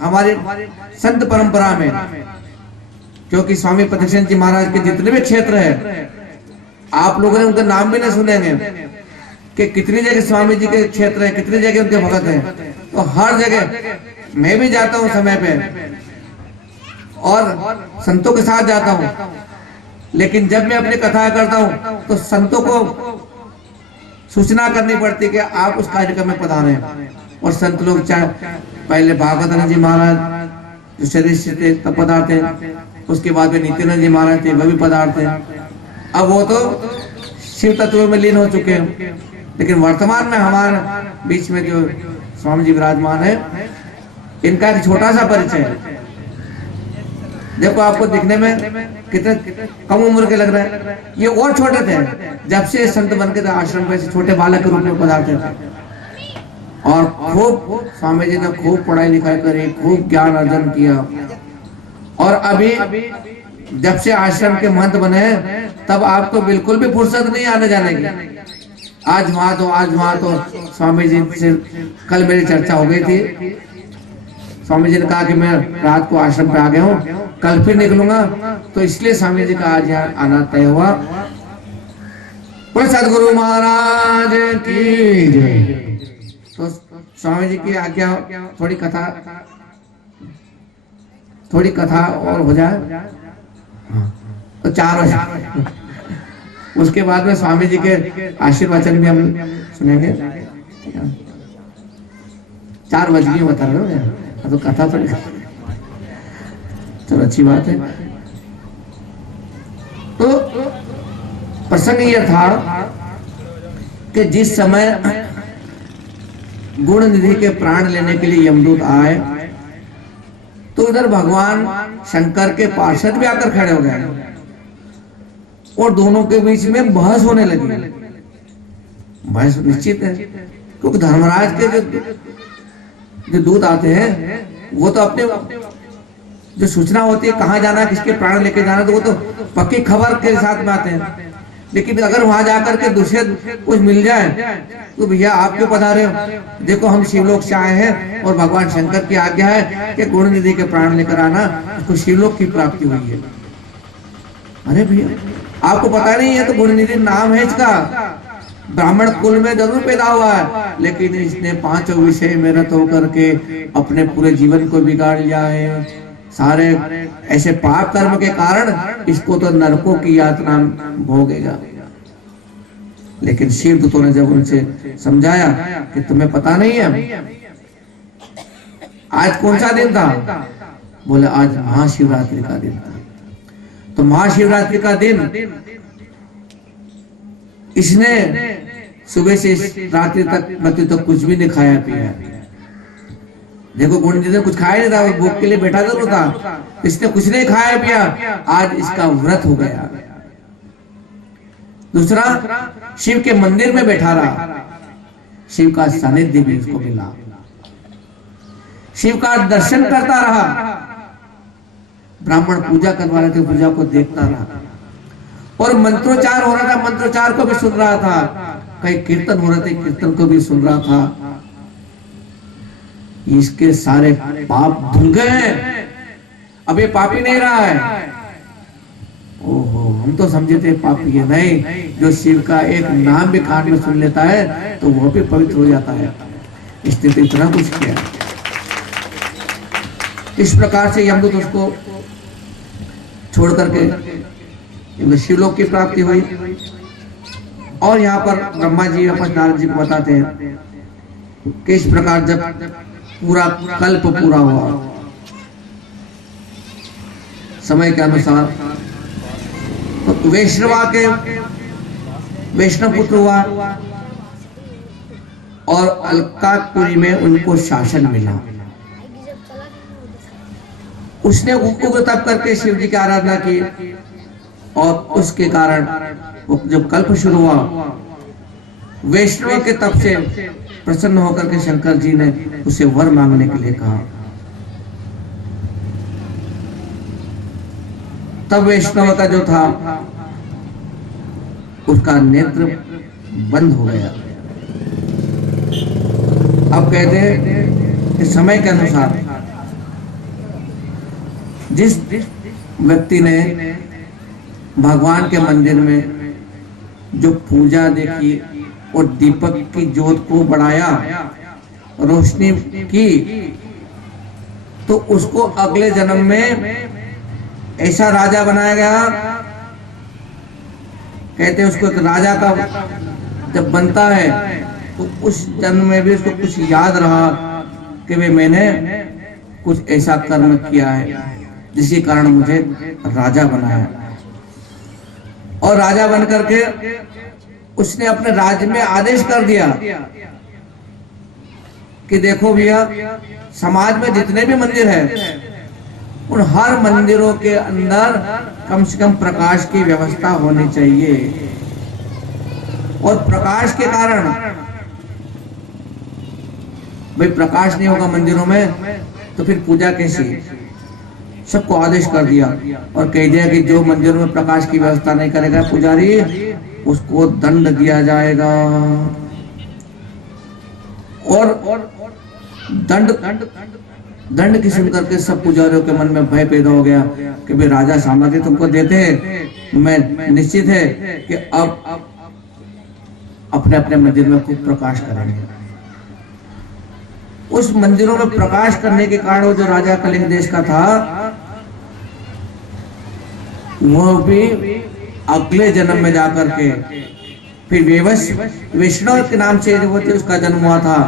हमारे संत परंपरा में, क्योंकि स्वामी प्रदक्षिण जी महाराज के जितने भी क्षेत्र है, आप लोगों ने उनका नाम भी नहीं सुनेंगे कि कितनी जगह स्वामी जी के क्षेत्र है, कितनी जगह उनके भगत हैं। तो हर जगह मैं भी जाता हूँ समय पे और संतों के साथ जाता हूँ, लेकिन जब मैं अपनी कथा करता हूँ तो संतों को सूचना करनी पड़ती कि आप उस कार्यक्रम में पधारे हैं। और संत लोग चाहे पहले भागवत जी महाराज जो शरीर से थे तब पधारते, उसके बाद में नित्यानंद जी महाराज थे वह भी पधारते। अब वो तो शिव तत्व में लीन हो चुके हैं, लेकिन वर्तमान में हमारे बीच में जो स्वामी जी विराजमान है, इनका एक छोटा सा परिचय है। देखो आपको दिखने में कितने कम उम्र के लग रहे हैं, ये और छोटे थे जब से संत बन के आश्रम में से छोटे बालक के रूप में पधारते थे। और खूब स्वामी जी ने खूब पढ़ाई लिखाई करी, खूब ज्ञान अर्जन किया। और अभी जब से आश्रम के महंत बने तब आपको बिल्कुल भी फुर्सत नहीं आने जाने की। आज वहां तो स्वामी जी से कल मेरी चर्चा हो गई थी। स्वामी जी ने कहा कि मैं रात को आश्रम पे आ गया हूँ, कल फिर निकलूंगा, तो इसलिए स्वामी जी का आज यहाँ आना तय हुआ। सदगुरु महाराज की जय। तो स्वामी जी की आज्ञा, थोड़ी कथा और हो जाए तो 4 बजे, उसके बाद में स्वामी जी के आशीर्वचन भी हम सुनेंगे। 4 बज गई बता रहे हो, तो कथा थोड़ी, चलो अच्छी बात है। तो प्रसंग यह था कि जिस समय गुण निधि के प्राण लेने के लिए यमदूत आए तो उधर भगवान शंकर के पार्षद भी आकर खड़े हो गए और दोनों के बीच में बहस होने लगी। बहस निश्चित है, क्योंकि धर्मराज के जो दूत आते हैं वो तो अपने जो सूचना होती है कहाँ जाना, किसके प्राण लेके जाना, तो वो तो पक्की खबर के साथ में आते हैं। लेकिन अगर वहां जाकर के दूसरे कुछ मिल जाए तो भैया आप क्यों पधारे हो, देखो हम शिवलोक से आए हैं और भगवान शंकर की आज्ञा है कि गुण निधि के प्राण लेकर आना, उसको शिवलोक की प्राप्ति हुई है। अरे भैया आपको पता नहीं है, तो गुण निधि नाम है इसका, ब्राह्मण कुल में जरूर पैदा हुआ है, लेकिन इसने 5 विषय में रत होकर के अपने पूरे जीवन को बिगाड़ लिया है। सारे ऐसे पाप कर्म के कारण इसको तो नरकों की यातना भोगेगा। लेकिन शिव दूतों ने जब उनसे समझाया कि तुम्हें पता नहीं है आज कौन सा दिन था, बोले आज महाशिवरात्रि का दिन था। तो महाशिवरात्रि का दिन इसने सुबह से रात्रि तक मतलब तो कुछ भी नहीं खाया पिया। देखो गुण ने कुछ खाया नहीं था, वो भूख के लिए बैठा जरूर था, इसने कुछ नहीं खाया पिया, आज इसका व्रत हो गया। दूसरा, शिव के मंदिर में बैठा रहा, शिव का सानिध्य भी उसको मिला, शिव का दर्शन करता रहा, ब्राह्मण पूजा करवा रहे थे पूजा को देखता रहा, और मंत्रोच्चार हो रहा था, मंत्रोच्चार को भी सुन रहा था, कई कीर्तन हो रहे थे, कीर्तन को भी सुन रहा था। इसके सारे पाप धुल गए, अब ये पापी नहीं रहा है। ओहो, हम तो समझे थे पापी है, नहीं, जो शिव का एक नाम भी कान में सुन लेता है तो वो भी पवित्र हो जाता है। इसने तो इतना कुछ किया। इस प्रकार से यमदूत उसको छोड़ करके शिवलोक की प्राप्ति हुई। और यहाँ पर ब्रह्मा जी अपने नारद जी को बताते हैं कि इस प्रकार जब पूरा कल्प पूरा हुआ, समय के अनुसार, तो वैष्णवा के वैष्णव पुत्र हुआ और अलकापुरी में उनको शासन मिला। उसने उनको तप करके शिव जी की आराधना की और उसके कारण जब कल्प शुरू हुआ, वैष्णव के तप से प्रसन्न होकर के शंकर जी ने उसे वर मांगने के लिए कहा। तब वैष्णव का जो था उसका नेत्र बंद हो गया। अब कहते हैं कि समय के अनुसार जिस व्यक्ति ने भगवान के मंदिर में जो पूजा देखी और दीपक की जोत को बढ़ाया, रोशनी की, तो उसको अगले जन्म में ऐसा राजा बनाया गया। कहते हैं उसको एक राजा का जब बनता है तो उस जन्म में भी उसको कुछ याद रहा कि वे मैंने कुछ ऐसा कर्म किया है जिसके कारण मुझे राजा बनाया। और राजा बन करके उसने अपने राज्य में आदेश कर दिया कि देखो भैया, समाज में जितने भी मंदिर हैं उन हर मंदिरों के अंदर कम से कम प्रकाश की व्यवस्था होनी चाहिए। और प्रकाश के कारण, भाई प्रकाश नहीं होगा मंदिरों में तो फिर पूजा कैसी? सबको आदेश कर दिया और कह दिया कि जो मंदिरों में प्रकाश की व्यवस्था नहीं करेगा पुजारी, उसको दंड दिया जाएगा। और दंड की सुन करके सब पुजारियों के मन में भय पैदा हो गया कि भाई राजा सामग्री तुमको देते हैं, मैं निश्चित है कि अब अपने अपने मंदिर में खूब प्रकाश करेंगे। उस मंदिरों में प्रकाश करने के कारण वो जो राजा कलिंग देश का था, वो भी अगले जन्म में जाकर के फिर वैष्णव के नाम से जो होते उसका जन्म हुआ था,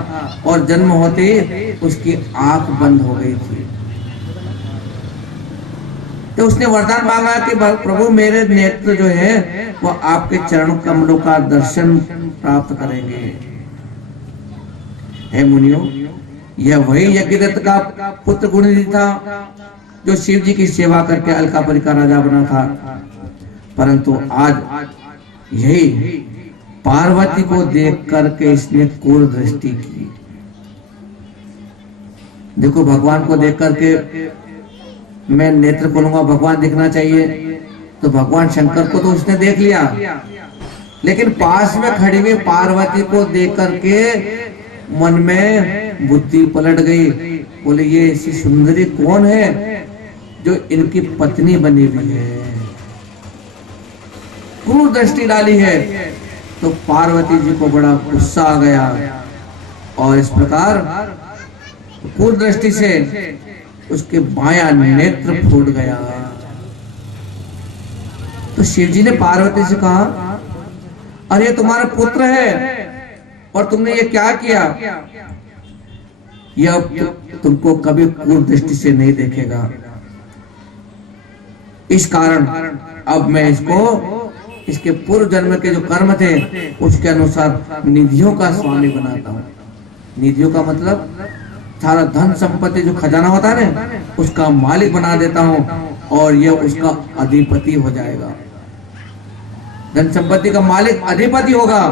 और जन्म होते उसकी आंख बंद हो गई थी। तो उसने वरदान मांगा कि प्रभु मेरे नेत्र जो है वो आपके चरण कमलों का दर्शन प्राप्त करेंगे। हे मुनियों, यह वही यज्ञदत्त का पुत्र गुणनिधि था जो शिव जी की सेवा करके अलकापुरी का राजा बना था। परंतु आज यही पार्वती को देख करके इसने क्रूर दृष्टि की। देखो, भगवान को देख करके मैं नेत्र खोलूंगा, भगवान दिखना चाहिए, तो भगवान शंकर को तो उसने देख लिया, लेकिन पास में खड़ी हुई पार्वती को देख करके मन में बुद्धि पलट गई। बोले ये ऐसी सुंदरी कौन है जो इनकी पत्नी बनी हुई है? क्रूर दृष्टि डाली है। तो पार्वती जी को बड़ा गुस्सा आ गया और इस प्रकार क्रूर दृष्टि से उसके बायां नेत्र फूट गया। तो शिव जी ने पार्वती से कहा, अरे तुम्हारा पुत्र है और तुमने ये क्या किया? यह तुमको कभी क्रूर दृष्टि से नहीं देखेगा। इस कारण अब मैं इसके पूर्व जन्म के जो कर्म थे उसके अनुसार निधियों का स्वामी बनाता हूँ। निधियों का मतलब सारा धन संपत्ति जो खजाना होता है ना, उसका मालिक बना देता हूँ और यह उसका अधिपति हो जाएगा। धन संपत्ति का मालिक अधिपति होगा।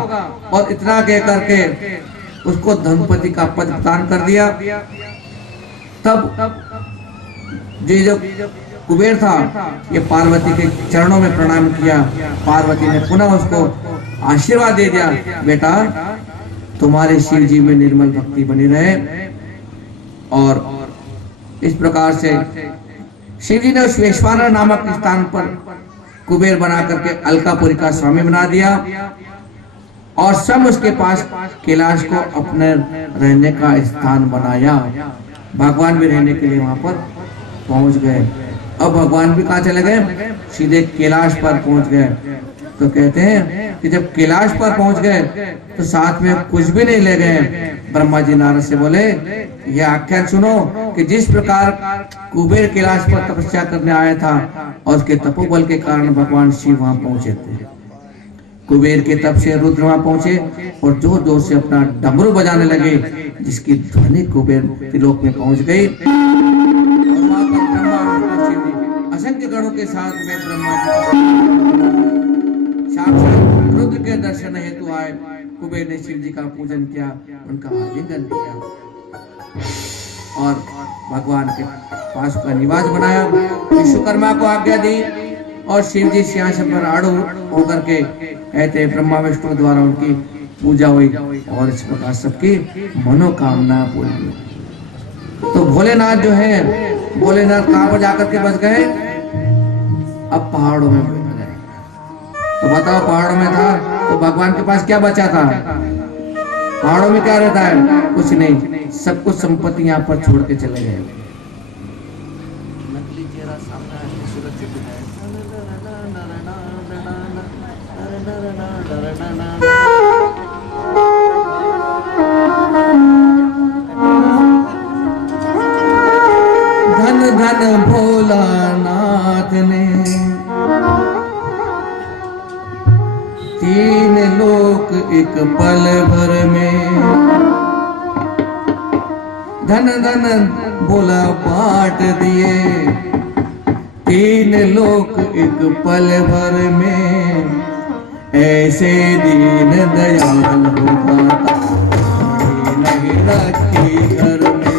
और इतना कह करके उसको धनपति का पद प्रदान कर दिया। तब जो कुबेर था, ये पार्वती के चरणों में प्रणाम किया। पार्वती ने पुनः उसको आशीर्वाद दे दिया, बेटा तुम्हारे शिव जी में निर्मल भक्ति बनी रहे। और इस प्रकार से शिव जी ने उस वैश्वानर नामक स्थान पर कुबेर बना करके अलकापुरी का स्वामी बना दिया और सब उसके पास कैलाश को अपने रहने का स्थान बनाया। भगवान भी रहने के लिए वहां पर पहुंच गए। अब भगवान भी कहाँ चले गए? सीधे कैलाश पर पहुंच गए। तो कहते हैं कि जब कैलाश पर पहुंच गए तो साथ में कुछ भी नहीं ले गए। ब्रह्मा जी नारद से बोले, यह आख्यान सुनो कि जिस प्रकार कुबेर कैलाश पर तपस्या करने आया था और उसके तपोबल के कारण भगवान शिव वहां पहुंचे थे। कुबेर के तप से रुद्र वहां पहुंचे और जोर जोर से अपना डमरू बजाने लगे, जिसकी ध्वनि कुबेर त्रिलोक में पहुंच गई। असंख्य गणों के साथ में ब्रह्मा जी साक्षात रुद्र के दर्शन हेतु आए। कुबेर ने शिव जी का पूजन किया, उनका आलिंगन किया और भगवान के पास का निवास बनाया। विश्वकर्मा को आज्ञा दी और शिव जी सिंहासन पर आड़ू होकर के कहते ब्रह्मा विष्णु द्वारा उनकी पूजा हुई और इस प्रकार सबकी मनोकामना पूरी हुई। तो भोलेनाथ जो है भोलेनाथ कहां पर जाकर के बस गए? अब पहाड़ों में बस गए। तो बताओ, पहाड़ों में था तो भगवान के पास क्या बचा था? पहाड़ों में क्या रहता है? कुछ नहीं, सब कुछ संपत्ति यहाँ पर छोड़ के चले गए। नकली चेहरा सामने सुरक्षित है। धन धन भोलानाथ ने तीन लोक एक पल भर में, धन धन भोला बांट दिए तीन लोक एक पल भर में। ऐसे दीन दयाल होता नहीं रखी घर में।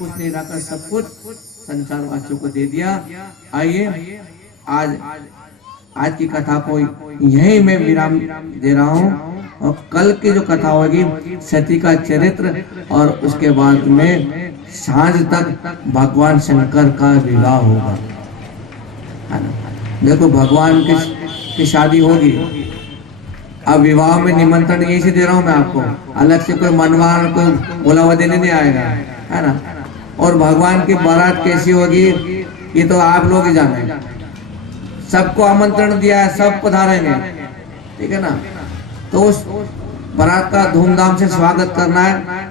कुछ नहीं रखा, सब कुछ संसार वासियों को दे दिया। आइए आज की कथा को यही मैं विराम दे रहा हूँ, और कल की जो कथा होगी सती का चरित्र, और उसके बाद में सांझ तक भगवान शंकर का विवाह होगा, है ना। देखो भगवान की शादी होगी, अब विवाह में निमंत्रण यही से दे रहा हूँ मैं आपको, अलग से कोई मनवार को बुलावा देने नहीं आएगा, है ना। और भगवान की बारात कैसी होगी ये तो आप लोग ही जाने, सबको आमंत्रण दिया है, सब पधारेंगे, ठीक है ना। तो उस बारात का धूमधाम से स्वागत करना है,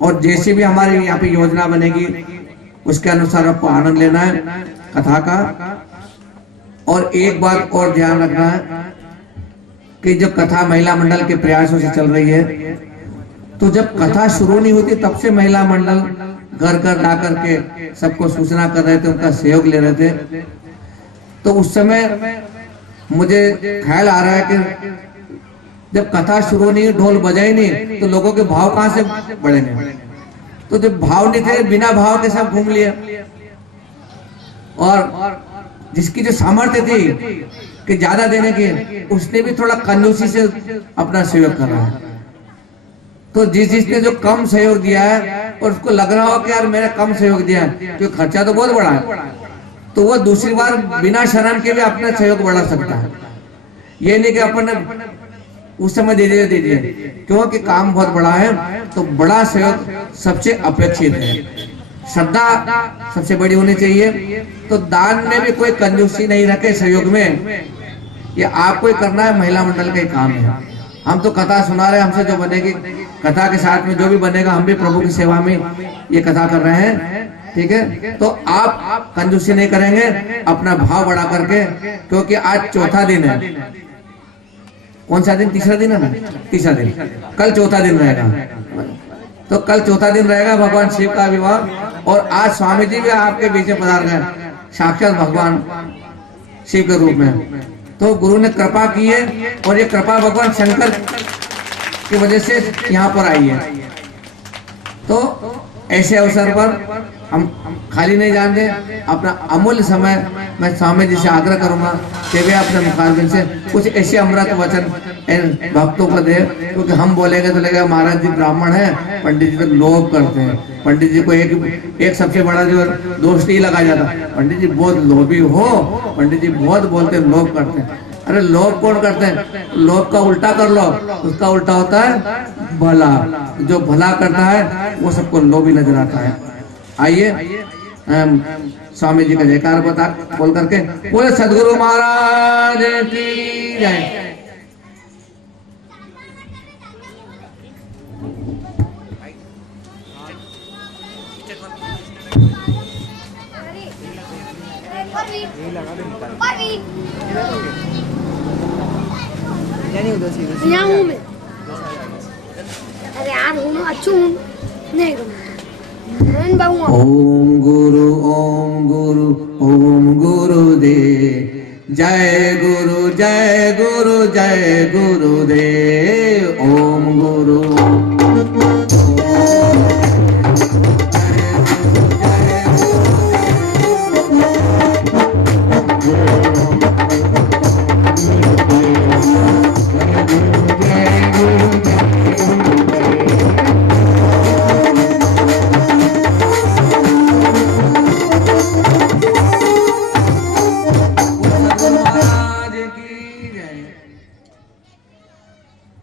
और जैसे भी हमारी यहाँ पे योजना बनेगी उसके अनुसार आपको आनंद लेना है कथा का। और एक बात और ध्यान रखना है कि जो कथा महिला मंडल के प्रयासों से चल रही है, तो जब कथा शुरू नहीं होती तब से महिला मंडल घर घर जा करके सबको सूचना कर रहे थे, उनका सहयोग ले रहे थे। तो उस समय मुझे ख्याल आ रहा है कि जब कथा शुरू नहीं, ढोल बजा ही नहीं, तो लोगों के भाव कहां से बढ़ेंगे। तो जब भाव नहीं थे, बिना भाव के सब घूम लिए, और जिसकी जो सामर्थ्य थी कि ज्यादा देने की, उसने भी थोड़ा कंजूसी से अपना सहयोग कर रहा है। तो जिसने जो कम सहयोग दिया है और उसको लग रहा हो कि यार मैंने कम सहयोग दिया है, क्योंकि खर्चा तो बहुत बड़ा है, तो वो दूसरी बार बिना शर्म के भी अपना सहयोग बढ़ा सकता है। ये नहीं कि अपन उस समय दे दिए, क्योंकि काम बहुत बड़ा है, तो बड़ा सहयोग सबसे अपेक्षित है। श्रद्धा सबसे बड़ी होनी चाहिए। तो दान में भी कोई कंजूसी नहीं रखे सहयोग में, ये आपको ही करना है, महिला मंडल का ही काम है। हम तो कथा सुना रहे हैं, हमसे जो बनेगी कथा के साथ में जो भी बनेगा, हम भी प्रभु की सेवा में ये कथा कर रहे हैं, ठीक है। तो आप कंजूसी नहीं करेंगे, अपना भाव बढ़ा करके, क्योंकि आज चौथा दिन है। कौन सा दिन? तीसरा दिन है ना, तीसरा दिन, कल चौथा दिन रहेगा। तो कल चौथा दिन रहेगा भगवान शिव का विवाह, और आज स्वामी जी भी आपके बीच में पधार गए, साक्षात भगवान शिव के रूप में। तो गुरु ने कृपा की है, और ये कृपा भगवान शंकर की वजह से यहाँ पर आई है। तो ऐसे अवसर पर हम खाली नहीं जानते, अपना अमूल्य समय मैं स्वामी जी से आग्रह करूंगा कि वे अपने मुखारबिन से कुछ ऐसे अमृत वचन भक्तों को दे, क्योंकि हम बोलेंगे तो लगेगा महाराज जी ब्राह्मण है, पंडित जी तो लोभ करते हैं। पंडित जी को एक सबसे बड़ा जो दोष नहीं लगा जाता, पंडित जी बहुत लोभी हो, पंडित जी बहुत बोलते हैं, लोभ करते हैं। अरे लोभ कौन करते हैं? लोभ का उल्टा कर लो, उसका उल्टा होता है भला। जो भला करता है वो सबको लोभी नजर आता है। आइए स्वामी जी का जयकार बता बोल करके बोले सदगुरु महाराज की जय। यहाँ हूँ मैं। अरे यार हूँ ना, अच्छू हूँ नहीं ओम गुरु ओम गुरुदेव, जय गुरु जय गुरु जय गुरुदेव। ओम गुरु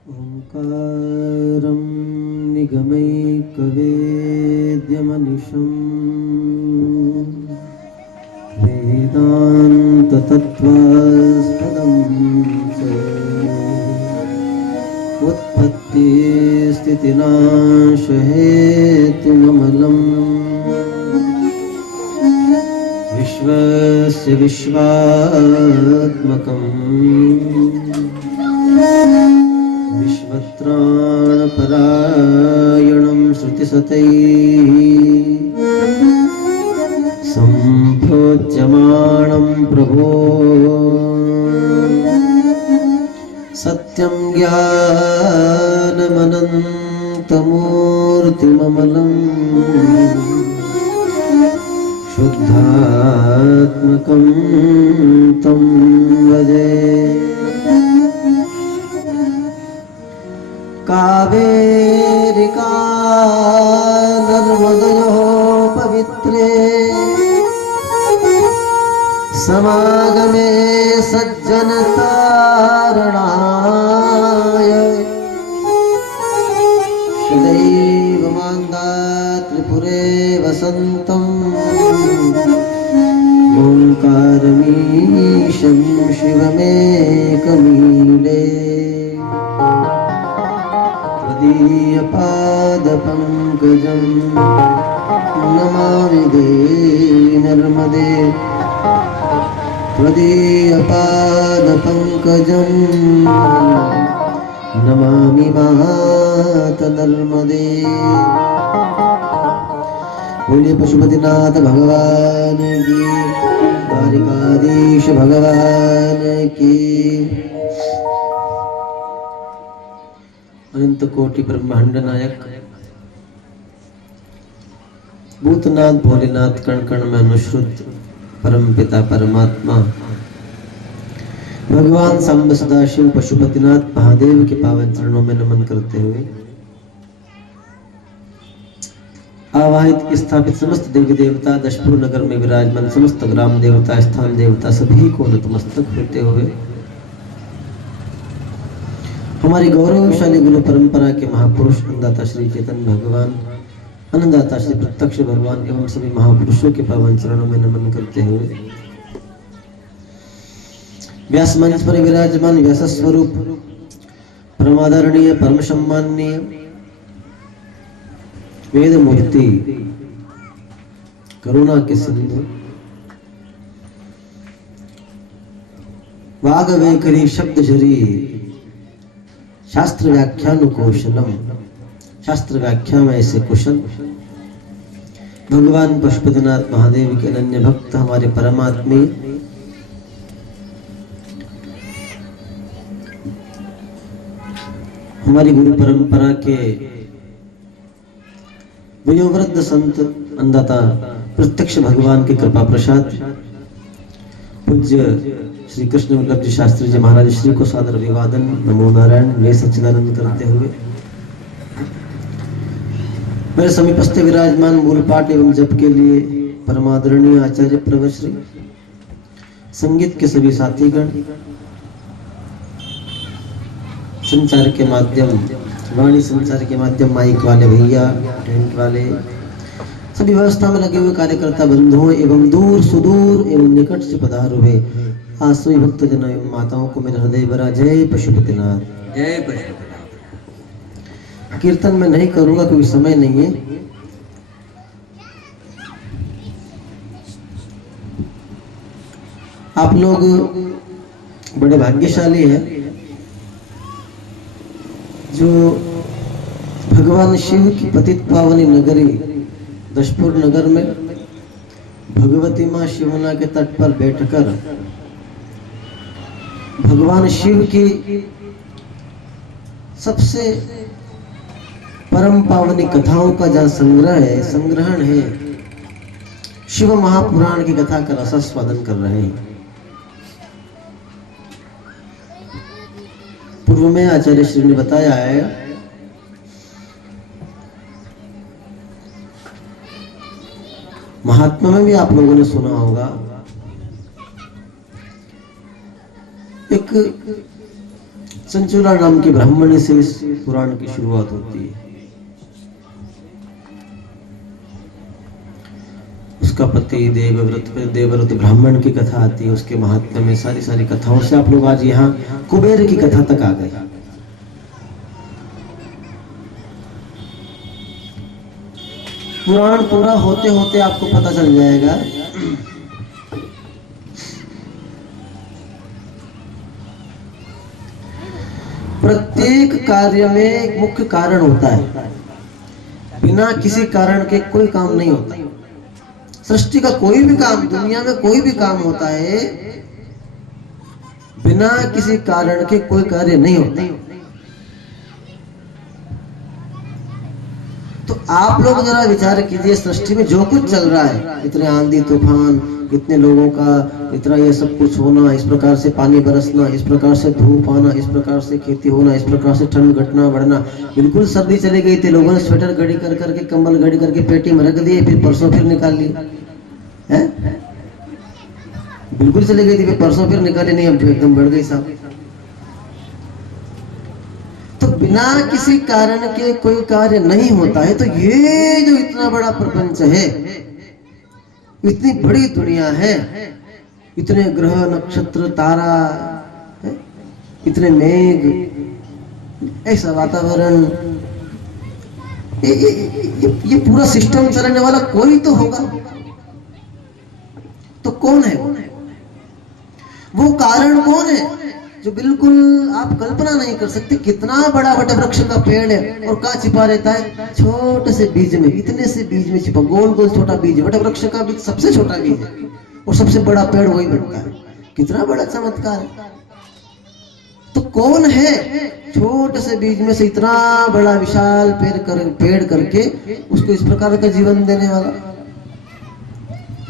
ओंकारं निगमैकवेद्यमनिशं वेदान्ततत्त्वस्पदं च उत्पत्तिस्थितिनाशहेतुममलम् विश्वस्य विश्वात्मकम् विश्वत्राणपरायणं श्रुतिसतैः सम्प्रोच्यमाणं प्रभो सत्यं ज्ञानमनन्तमूर्तिममलम् शुद्धात्मकं तं भजे। कावेरिका नर्मदयोः पवित्रे समागमे सज्जनतारणाय सदैव मान्दात् त्रिपुरे वसन्तम् ओंकारमीशं शिवमेकमीडे। त्वदीयपादपङ्कजं नमामि देवि नर्मदे। त्वदीयपादपङ्कजं नमामि माता नर्मदे। बोलिए पशुपतिनाथ भगवान की, द्वारिकाधीश भगवान की। अनंत कोटि ब्रह्मांड नायक भूतनाथ भोलेनाथ कण कण में अनुश्रुत परम पिता परमात्मा भगवान सांब सदाशिव पशुपतिनाथ महादेव के पावन चरणों में नमन करते हुए आवाहित स्थापित समस्त देवी देवता दशपुर नगर में विराजमान समस्त ग्राम देवता स्थान देवता सभी को नतमस्तक होते हुए हमारी गौरवशाली गुरु परंपरा के महापुरुष अन्नदाता श्री चेतन भगवान अन्नदाता श्री प्रत्यक्ष भगवान एवं सभी महापुरुषों के पावन चरणों में नमन करते हुए व्यास मंच पर विराजमान व्यास स्वरूप परमादरणीय परम सम्माननीय वेद मूर्ति करुणा के सिंधु वाग वैखरी शब्द झरी शास्त्र व्याख्यानुकौशलम शास्त्र व्याख्या में ऐसे कुशल भगवान पशुपतिनाथ महादेव के अनन्य भक्त हमारे परमात्मी हमारी गुरु परंपरा के वयोवृद्ध संत अन्नदाता प्रत्यक्ष भगवान के कृपा प्रसाद पूज्य श्री कृष्ण वल्लभ जी शास्त्री जी महाराज श्री को सादर अभिवादन नमो नारायण वे सच्चिदानंद करते हुए मेरे समीपस्थ विराजमान मूल पाठ एवं जप के लिए परमादरणीय आचार्य प्रवर श्री संगीत के सभी साथीगण संचार के माध्यम वाणी संचार के माध्यम माइक वाले भैया टेंट वाले सभी व्यवस्था में लगे हुए कार्यकर्ता बंधुओं एवं दूर सुदूर एवं निकट से पधारे हुए आसुई भक्त जनों एवं माताओं को मेरा हृदय भरा जय पशुपतिनाथ। जय पशुपतिनाथ। कीर्तन में नहीं करूंगा क्योंकि समय नहीं है। आप लोग बड़े भाग्यशाली हैं जो भगवान शिव की पतित पावनी नगरी दशपुर नगर में भगवती माँ शिवना के तट पर बैठकर भगवान शिव की सबसे परम पावनी कथाओं का जहाँ संग्रहण है शिव महापुराण की कथा का रसास्वादन कर रहे हैं। पूर्व में आचार्य श्री ने बताया है महात्मा में भी आप लोगों ने सुना होगा एक चंचुला नाम की ब्राह्मणी से इस पुराण की शुरुआत होती है। उसका पति देवव्रत ब्राह्मण की कथा आती है। उसके महात्मा में सारी कथाओं से आप लोग आज यहाँ कुबेर की कथा तक आ गए। पुराण पूरा होते होते आपको पता चल जाएगा प्रत्येक कार्य में एक मुख्य कारण होता है। बिना किसी कारण के कोई काम नहीं होता। सृष्टि का कोई भी काम, दुनिया में कोई भी काम होता है, बिना किसी कारण के कोई कार्य नहीं होता। तो आप लोग जरा विचार कीजिए, सृष्टि में जो कुछ चल रहा है, इतने आंधी तूफान, इतने लोगों का इतना ये सब कुछ होना, इस प्रकार से पानी बरसना, इस प्रकार से धूप आना, इस प्रकार से खेती होना, इस प्रकार से ठंड घटना बढ़ना, बिल्कुल सर्दी चली गई थी, लोगों ने स्वेटर घड़ी कर करके, कंबल घड़ी करके पेटी में रख दिए, फिर परसों फिर निकाल लिए हैं, बिल्कुल चली गई थी, फिर परसों फिर निकाले नहीं, हम एकदम बढ़ गई साहब। तो बिना किसी कारण के कोई कार्य नहीं होता है। तो ये जो इतना बड़ा प्रपंच है, इतनी बड़ी दुनिया है, इतने ग्रह नक्षत्र तारा है, इतने मेघ, ऐसा वातावरण, ये पूरा सिस्टम चलाने वाला कोई तो होगा। तो कौन है वो कारण कौन है जो बिल्कुल आप कल्पना नहीं कर सकते। कितना बड़ा वटवृक्ष का पेड़ है और कहाँ छिपा रहता है, छोटे से बीज में, इतने से बीज में छिपा, गोल गोल छोटा बीज। वटवृक्ष का बीज सबसे छोटा बीज है और सबसे बड़ा पेड़ वही बनता है। कितना बड़ा चमत्कार है। तो कौन है छोटे से बीज में से इतना बड़ा विशाल पेड़ करके उसको इस प्रकार का जीवन देने वाला।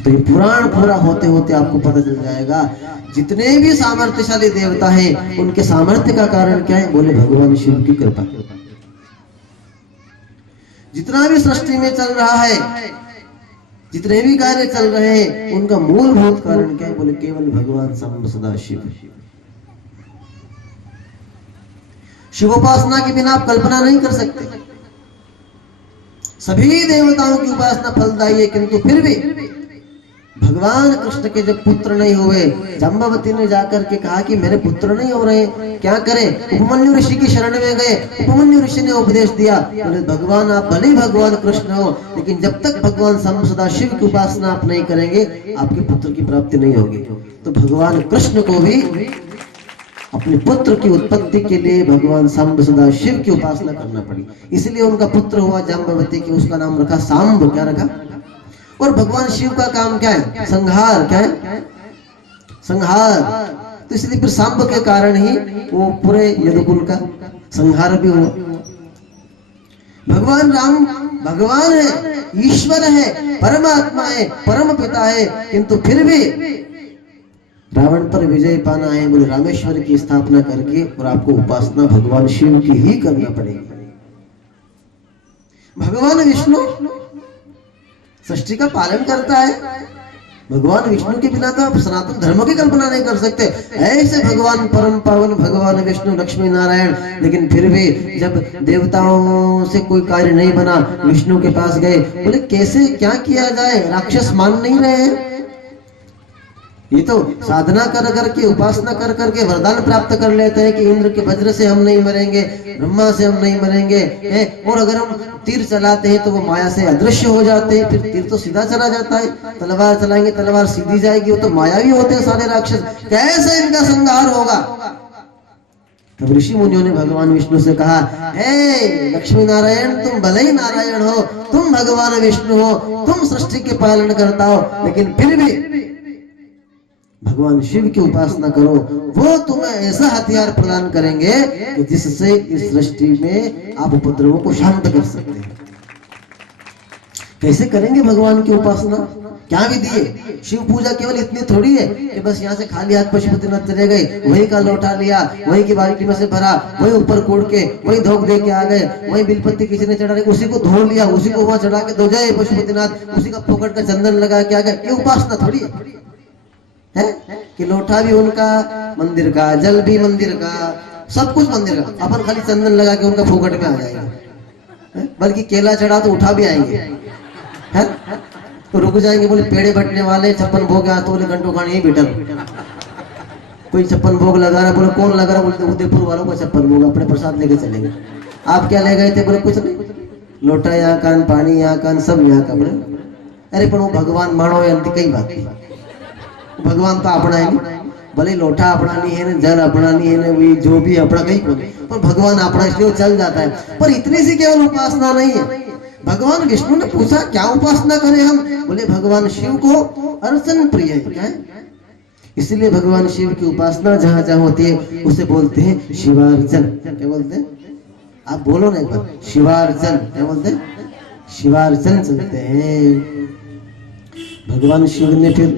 तो ये पुराण पूरा होते होते आपको पता चल जाएगा, जितने भी सामर्थ्यशाली देवता हैं उनके सामर्थ्य का कारण क्या है, बोले भगवान शिव की कृपा। जितना भी सृष्टि में चल रहा है, जितने भी कार्य चल रहे हैं, उनका मूलभूत कारण क्या है, बोले केवल भगवान सांब सदा शिव। शिवोपासना के बिना आप कल्पना नहीं कर सकते। सभी देवताओं की उपासना फलदायी है, किंतु फिर भी भगवान कृष्ण के जब पुत्र नहीं हुए, जाम्बवती ने जाकर के कहा कि मेरे पुत्र नहीं हो रहे, क्या करें। उपमन्यु ऋषि की शरण में गए, उपमन्यु ऋषि ने उपदेश दिया, बोले भगवान आप भले ही भगवान कृष्ण हो, लेकिन जब तक भगवान सांब सदा शिव की उपासना आप नहीं करेंगे, आपके पुत्र की प्राप्ति नहीं होगी। तो भगवान कृष्ण को भी अपने पुत्र की उत्पत्ति के लिए भगवान सांब सदा शिव की उपासना करना पड़ी, इसलिए उनका पुत्र हुआ जाम्बवती की, उसका नाम रखा सांब। क्या रखा। और भगवान शिव का काम क्या है, संहार। क्या है, संहार। तो इसलिए फिर सांब के कारण ही वो पूरे यदुकुल का संहार भी हुआ। भगवान राम भगवान है, ईश्वर है, परमात्मा है, परम पिता है, किंतु फिर भी रावण पर विजय पाना है, बोले रामेश्वर की स्थापना करके, और आपको उपासना भगवान शिव की ही करना पड़ेगी। भगवान विष्णु सृष्टि का पालन करता है। भगवान विष्णु के बिना तो आप सनातन धर्म की कल्पना नहीं कर सकते। ऐसे भगवान परम पावन भगवान विष्णु लक्ष्मी नारायण, लेकिन फिर भी जब देवताओं से कोई कार्य नहीं बना, विष्णु के पास गए, बोले कैसे क्या किया जाए, राक्षस मान नहीं रहे हैं। ये तो साधना कर करके, उपासना कर करके वरदान प्राप्त कर लेते हैं कि इंद्र के वज्र से हम नहीं मरेंगे, ब्रह्मा से हम नहीं मरेंगे, और अगर हम तीर चलाते हैं तो वो माया से अदृश्य हो जाते हैं, फिर तीर तो सीधा चला जाता है, तलवार चलाएंगे तलवार सीधी जाएगी, वो तो मायावी होते हैं सारे राक्षस, कैसे इनका संहार होगा। तब ऋषि मुनियों ने भगवान विष्णु से कहा, हे लक्ष्मी नारायण, तुम भले ही नारायण हो, तुम भगवान विष्णु हो, तुम सृष्टि के पालन करता हो, लेकिन फिर भी भगवान शिव की उपासना करो, वो तुम्हें ऐसा हथियार प्रदान करेंगे कि जिससे इस सृष्टि में आप उपद्रवों को शांत कर सकते हैं। कैसे करेंगे भगवान की उपासना, क्या विधि है। शिव पूजा केवल इतनी थोड़ी है कि बस यहाँ से खाली हाथ पशुपतिनाथ चले गए, वही का लौटा लिया, वही की बाल्टी में से भरा, वही ऊपर कोड़ के वही धोख दे के आ गए, वही बिलपत्ती किसी ने चढ़ा रही उसी को धो लिया, उसी को वहां चढ़ा के धो जाए पशुपतिनाथ, उसी का फोकट का चंदन लगा के आ गए। ये उपासना थोड़ी है कि लोटा भी उनका मंदिर का, जल भी मंदिर का, सब कुछ मंदिर का, अपन खाली चंदन लगा के उनका फोकट में आ जाएंगे, बल्कि केला चढ़ा तो उठा भी आएंगे, है तो रुक जाएंगे, बोले पेड़े बटने वाले 56 भोग आ, तो बोले घंटों खाने ही बेटर। कोई 56 भोग लगा रहा, बोले कौन लगा रहा, बोलते उदयपुर वालों को 56 भोग, अपने प्रसाद लेके चलेंगे। आप क्या ले गए थे, बोले कुछ नहीं, लोटा यहाँ कान, पानी यहाँ कान, सब यहाँ का। बोले अरे पर वो भगवान मानो या कई बात नहीं, भगवान तो अपना है नहीं, भले लोटा अपना नहीं है ना, जल अपना नहीं है ना, वही जो भी अपना कहीं पर भगवान अपना, इसलिए चल जाता है। पर इतनी सी केवल उपासना नहीं है। भगवान विष्णु ने पूछा क्या उपासना करें हम, बोले भगवान शिव को अर्चन प्रिय है। क्या है, इसलिए भगवान शिव की उपासना जहां जहां होती है उसे बोलते हैं शिवार्चन। क्या बोलते हैं, आप बोलो ना एक बार, शिवार्चन। क्या बोलते हैं, शिवार्चन चलते हैं। भगवान शिव ने फिर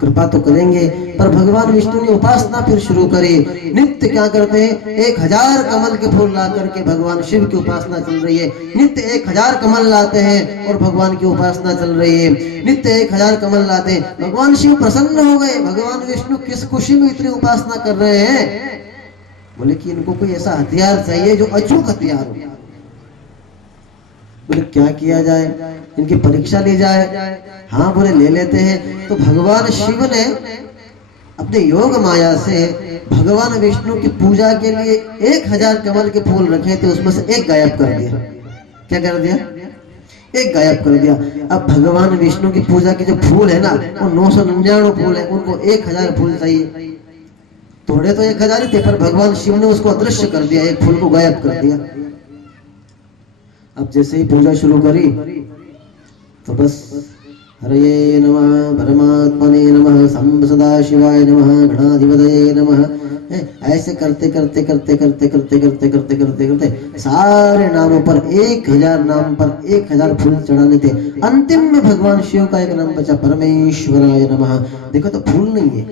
कृपा तो करेंगे, पर भगवान विष्णु ने उपासना फिर शुरू करी। नित्य क्या करते हैं, 1000 कमल के फूल ला करके भगवान शिव की उपासना चल रही है। नित्य 1000 कमल लाते हैं और भगवान की उपासना चल रही है। नित्य 1000 कमल लाते हैं, भगवान शिव प्रसन्न हो गए। भगवान विष्णु किस खुशी में इतनी उपासना कर रहे हैं, बोले कि इनको कोई ऐसा हथियार चाहिए जो अचूक हथियार हो। बोले क्या किया जाए, इनकी परीक्षा ली जाए। हाँ बोले ले लेते हैं। तो भगवान शिव ने अपने योग माया से भगवान विष्णु की पूजा के लिए 1000 कमल के फूल रखे थे, उसमें से एक गायब कर दिया। क्या कर दिया, एक गायब कर दिया। अब भगवान विष्णु की पूजा के जो फूल है ना, वो 999 फूल है, उनको 1000 फूल चाहिए। थोड़े तो 1000 ही थे, पर भगवान शिव ने उसको अदृश्य कर दिया, एक फूल को गायब कर दिया। अब जैसे ही पूजा शुरू करी तो बस हरये नमः, परमात्मने नमः, शंभ सदाशिवाय नमः, गणाधिपतये नमः। ऐसे करते करते करते करते करते करते करते करते करते सारे नामों पर 1000 नाम पर 1000 फूल चढ़ाने थे। अंतिम में भगवान शिव का एक नाम बचा, परमेश्वराय नमः। देखो तो फूल नहीं है,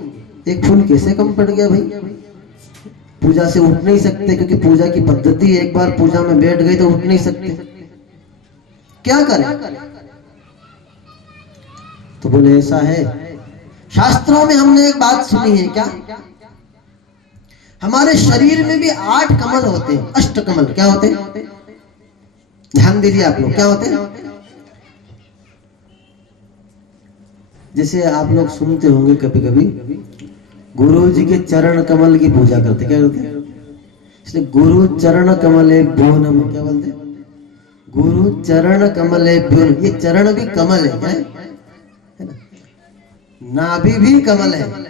एक फूल कैसे कम पड़ गया भाई। पूजा से उठ नहीं सकते, क्योंकि पूजा की पद्धति, एक बार पूजा में बैठ गए तो उठ नहीं सकते। क्या करें, तो बोले ऐसा है, शास्त्रों में हमने एक बात सुनी है। क्या, हमारे शरीर में भी 8 कमल होते हैं, अष्टकमल। क्या होते हैं, ध्यान दीजिए आप लोग, क्या होते हैं। जैसे आप लोग सुनते होंगे कभी कभी गुरु जी के चरण कमल की पूजा करते, क्या करते हैं, इसलिए गुरु चरण कमले भ्यो नमः। क्या बोलते हैं, गुरु चरण कमले भ्यो। ये चरण भी कमल है, क्या है ना, नाभि भी कमल है।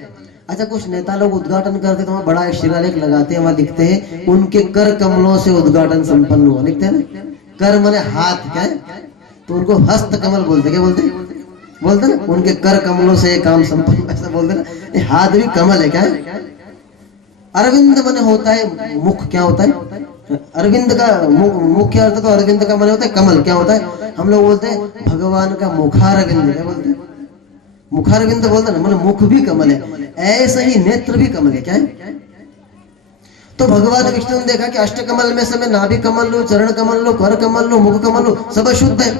अच्छा, कुछ नेता लोग उद्घाटन करते तो वहां बड़ा एक शिलालेख लगाते हैं, वहां लिखते हैं उनके कर कमलों से उद्घाटन संपन्न हुआ, लिखते हैं ना। कर माने हाथ, क्या है, तो उनको हस्त कमल बोलते। क्या बोलते बोलते ना, उनके कर कमलों से ये काम संपन्न, ऐसा बोलते ना। ये हाथ भी कमल है, क्या है। अरविंद माने होता है मुख, क्या होता है, अरविंद का मुख्य अर्थ तो अरविंद का माने होता है कमल। क्या होता है, हम लोग बोलते हैं भगवान का मुखारविंद। क्या बोलते हैं, मुखारविंद बोलते ना, मतलब मुख भी कमल है, ऐसे ही नेत्र भी कमल है। क्या है, तो भगवान विष्णु ने देखा कि अष्टकमल में से मैं नाभि कमल लूं, चरण कमल लूं, कर कमल लूं, मुख कमल लूं, सब शुद्ध है।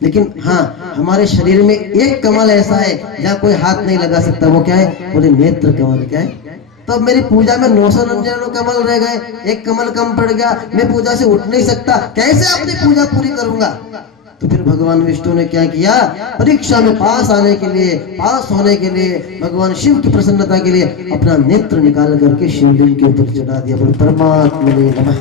लेकिन हाँ, हमारे शरीर में एक कमल ऐसा है जहाँ कोई हाथ नहीं लगा सकता, वो क्या है, बोले नेत्र कमल। क्या है, तो अब मेरी पूजा में 999 कमल रह गए, एक कमल कम पड़ गया, मैं पूजा से उठ नहीं सकता, कैसे अपनी पूजा पूरी करूंगा। तो फिर भगवान विष्णु ने क्या किया, परीक्षा में पास आने के लिए, पास होने के लिए, भगवान शिव की प्रसन्नता के लिए अपना नेत्र निकाल करके शिवलिंग के ऊपर चढ़ा दिया। बोले परमात्मने नमः।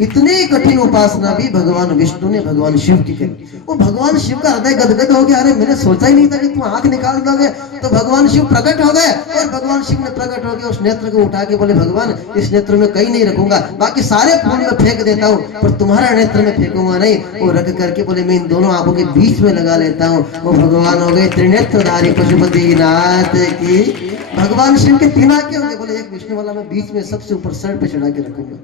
इतनी कठिन उपासना भी भगवान विष्णु ने भगवान शिव की करी। वो भगवान शिव का हृदय गदगद हो गया, अरे मैंने सोचा ही नहीं था कि तुम आंख निकाल दोगे। तो भगवान शिव प्रकट हो गए, और भगवान शिव ने प्रकट हो गए उस नेत्र को उठा के बोले भगवान इस नेत्र में कहीं नहीं रखूंगा, बाकी सारे फूल में फेंक देता हूँ, पर तुम्हारा नेत्र में फेंकूंगा नहीं। वो रख करके बोले मैं इन दोनों आंखों के बीच में लगा लेता हूँ। वो भगवान हो गए त्रिनेत्रधारी पशुपति नाथ की। भगवान शिव के 3 आंखें होंगे, बोले एक विष्णु वाला मैं बीच में सबसे ऊपर सर पे चढ़ा के रखूंगा।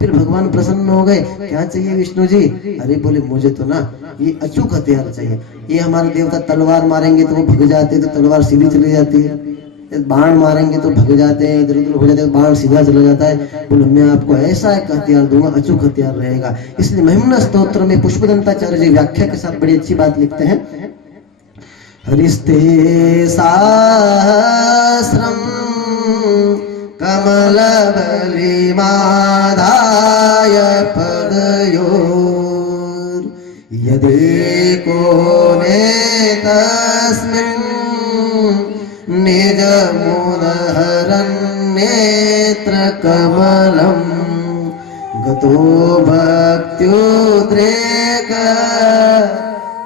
फिर भगवान प्रसन्न हो गए, क्या चाहिए विष्णु जी, अरे बोले मुझे तो ना ये अचूक हथियार चाहिए। ये हमारे देवता तलवार मारेंगे तो वो भग जाते, तो तलवार सीधी चली जाती है, बाण मारेंगे तो भग जाते हैं, इधर उधर हो जाते हैं, बाण सीधा चला जाता है। बोले मैं आपको ऐसा एक हथियार दूंगा, अचूक हथियार रहेगा। इसलिए महिम्न स्तोत्र में पुष्पदंताचार्य जी व्याख्या के साथ बड़ी अच्छी बात लिखते हैं, हरिस्ते सहस्रम कमलबलिमादाय पदयोर यदेकोने तस्मिन् निजमुदहरन्नेत्रकमलं गतो भक्त्युद्रेक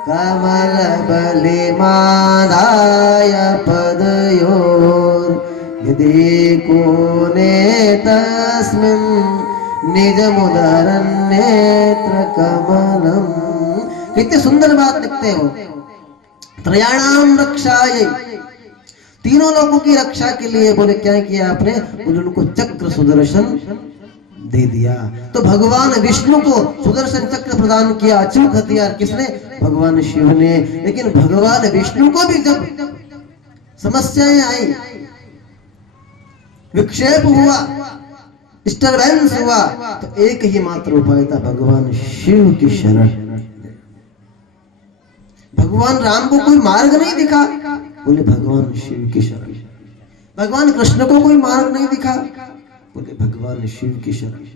कमलबलिमादाय पदयोर यदेकोने तस्मिन् निजमुदहरन्नेत्रकमलम्। कितनी सुंदर बात लिखते हो, त्रयाणाम रक्षायै, तीनों लोगों की रक्षा के लिए। बोले क्या किया आपने, बोले उनको चक्र सुदर्शन दे दिया। तो भगवान विष्णु को सुदर्शन चक्र प्रदान किया, अचूक हथियार किसने? भगवान शिव ने। लेकिन भगवान विष्णु को भी जब समस्याएं आई, विक्षेप हुआ, डिस्टरबेंस हुआ, तो एक ही मात्र उपाय था, भगवान शिव की शरण। भगवान राम को कोई मार्ग नहीं दिखा, बोले भगवान शिव की शरण। भगवान कृष्ण को कोई मार्ग नहीं दिखा, बोले भगवान शिव की शरण।